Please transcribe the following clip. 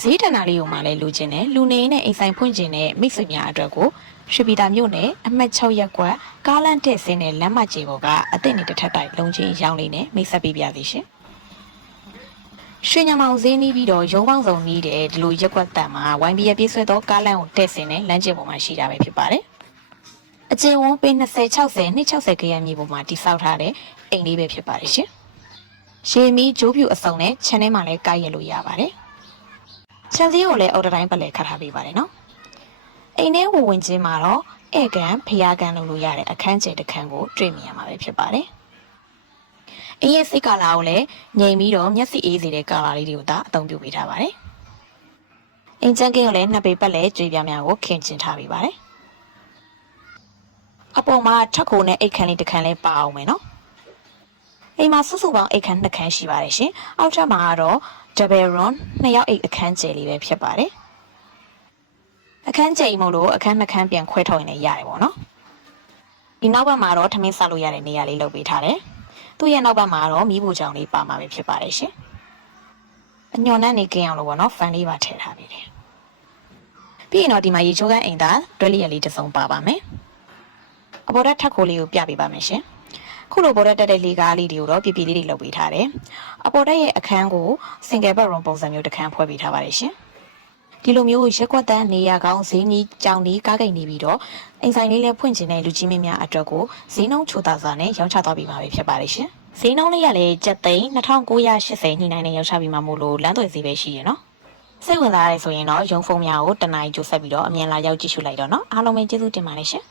ဈေးတနာလေးကိုမှလည်းလူချင်းနဲ့လူနေနဲ့အိမ်ဆိုင်ဖွင့်ခြင်းနဲ့မိတ်ဆွေများအတွက်ကိုရွှေပြည်သာမြို့နယ်အမှတ်6ရပ်ကွက်ကားလန့်တဲ့ဆင်းတဲ့လမ်းမကြီးပေါ်ကအသစ်နဲ့တစ်ထပ်တိုက်လုံချင်းရောင်းလေးနဲ့မိတ်ဆက်ပေးပြသေးရှင်ရွှေညမောင်ဈေးနီးပြီးတော့ရုံးပေါင်းစုံနီးတဲ့ဒီလိုရက်ကွက်တန်မှာဝိုင်းပြီးပြေးဆွဲသောကားလန့်ကိုတဲ့ဆင်းတဲ့လမ်းကျပေါ်မှာရှိတာပဲဖြစ်ပါတယ်အကျဉ်းဝန်းပေ20-60 260ခရမ်းမြေပေါ်မှာတိစောက်ထားတဲ့အိမ်လေးပဲဖြစ်ပါတယ်ရှင်ရေမီဂျိုးပြူအစုံနဲ့ခြံထဲမှာလည်းကားရလို့ရပါတယ်ခြံစည်းကိုလည်းအော်တတိုင်းပလဲခတ်ထားပေးပါတယ်နော်အိမ်ထဲဝင်ချင်းမှာတော့ဧကန်ဖျားကန်လို့ရတဲ့အခန်းကျယ်တစ်ခန်းကိုတွေ့မြင်ရမှာပဲဖြစ်ပါတယ်အိမ်ရဲ့စိတ်ကာလာကိုလည်းငြိမ်ပြီးတော့မျက်စိအေးစေတဲ့ကာလာလေးတွေကိုသာအသုံးပြုပေးထားပါတယ်အိမ်ကျန်းကင်းကိုလည်းနှစ်ပေပတ်လဲကြွေပြားများကိုခင်းကျင်းထားပေးပါတယ်အပေါ်မှာထက်ခိုနဲ့အိတ်ခမ်းလေးတစ်ခန်းလေးပါအောင်မယ်နော်အိမ်မှာစုစုပေါင်းအိတ်ခမ်း2ခန်းရှိပါတယ်ရှင်အောက်ထပ်မှာကတော့ double room 2ယောက်အိတ်အခန်းကျယ်လေးပဲဖြစ်ပါတယ်အခန်းကျယ်မို့လို့အခန်း2ခန်းပြန်ခွဲထုတ်ရင်လည်းရတယ်ပေါ့နော်ဒီနောက်ဘက်မှာတော့ထမင်းစားလို့ရတဲ့နေရာလေးလုပ်ပေးထားတယ်သူ့ရဲ့နောက်ဘက်မှာတော့မီးဖိုချောင်လေးပါမှာပဲဖြစ်ပါတယ်ရှင်အညော်နှံ့နေကင်းအောင်လို့ပေါ့နော်ဖန်လေးပါထည့်ထားပေးတယ်ပြီးရင်တော့ဒီမှာရေချိုးကန်းအိမ်သားတွဲလျက်လေးတစ်စုံပါပါမယ်အပေါ်ထက်ခိုလေးကိုပြပေးပါမယ်ရှင်ခုလိုပေါ်တက်တဲ့လေကားလေးတွေကိုတော့ပြပြလေးတွေလုပ်ပေးထားတယ်အပေါ်တက်ရဲ့အခန်းကို single bedroom ပုံစံမျိုးတစ်ခန်းဖွဲ့ပေးထားပါတယ်ရှင်ဒီလိုမျိုးရက်ကွက်တန်းနေရာကောင်းဈေးကြီးကြောင်ကြီးကားကိန်းနေပြီးတော့အိမ်ဆိုင်လေးလည်းဖွင့်ကျင်တဲ့လူကြီးမင်းများအတွက်ကိုဈေးနှုန်းချိုသာစွာနဲ့ရောင်းချသွားပေးမှာပဲဖြစ်ပါတယ်ရှင်ဈေးနှုန်းလေးကလည်းကျပ်သိန်း2980ညှိနှိုင်းနဲ့ရောင်းချပေးမှာမို့လို့လမ်းသွယ်ဈေးပဲရှိရနော်စိတ်ဝင်စားရဲဆိုရင်တော့ရုံဖုန်းများကိုတနင်္လာရီကြိုဆက်ပြီးတော့အမြန်လာရောက်ကြည့်ရှုလိုက်တော့နော်အားလုံးပဲကျေးဇူးတင်ပါတယ်ရှင်